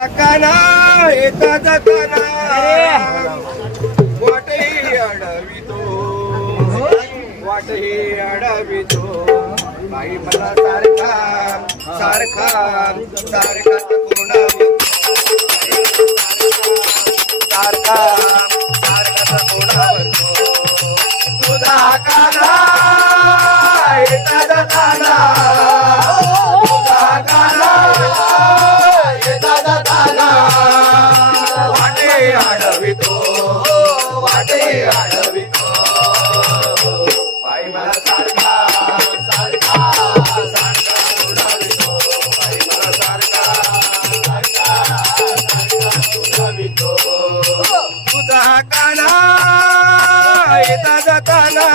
काना येता जाताना. वाटही अडवितो. वाटही अडवितो. बाई मला सारखा सारखा सारखा पूर्ण सारखा सारखा पूर्ण तुझा काना येता जाताना. तुझा काना वाटे अडवितो बाई मला सारखा सारखा सारखा उडवितो बाई मला सारखा सारखा सारखा उडवितो तुझा काना येता जाताना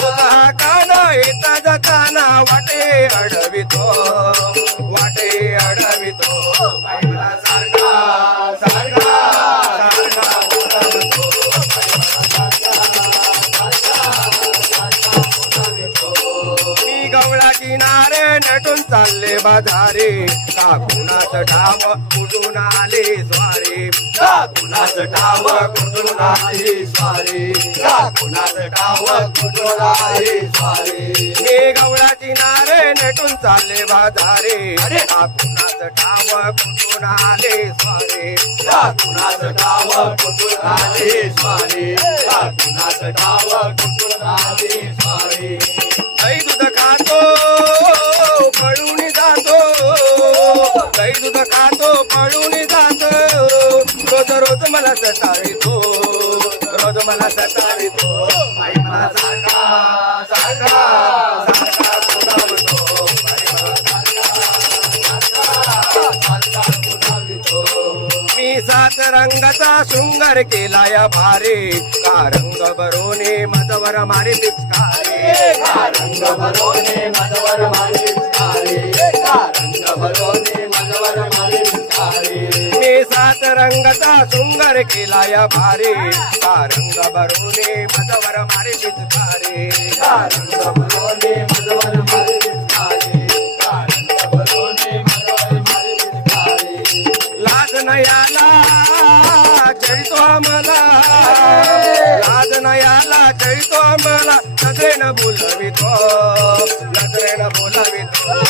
तुझा काना येता जाताना वाटे अडवितो वाटे अडवितो बाई मी गवळा किनारे नटून चालले बाजारे. का कुणाच ठाव कुठून आले स्वारे? का कुणाच ठाव कुठून आले स्वारे? का कुणाच ठाव कुठून आले स्वारे? मी गवळा किनारे नटून चालले बाजारे. का कुणाच ठाव कुठून आले स्वारे? का कुणाच ठाव कुठून आले स्वारे? का कुणाच ठाव कुठून आले स्वारे? गाई दूध खातो पळून जातो. गाई दूध खातो पळून जातो. रोज रोज मला सतावितो रोज मला सतावितो बाई मला सारखा सारखा. मी सात रंगाचा शृंगार केला या भारे. का रंग बरोने मजवर मारे पिचकारे? का रंग बरोने मजवर मारे पिचकारे? का रंग बरोने मजवर मारे पिचकारे? मी सात रंगाचा शृंगार केला या भारे. का रंग बरोने मजवर मारे पिचकारे? का रंग बरोने मजवर मारे पिचकारे? नयाला आम्हाला. लाज नयाला आम्हाला. नजरेनं बोलवितो. नजरेनं बोलवितो.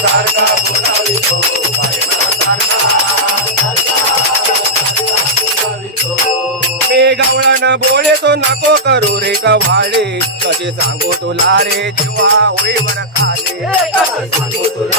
सारखा बोलावितो मी गवळण तो नको करू रे गव्हाळे. कधी सांगू तुला रे जीवा होईवर खाले. सांगू तुला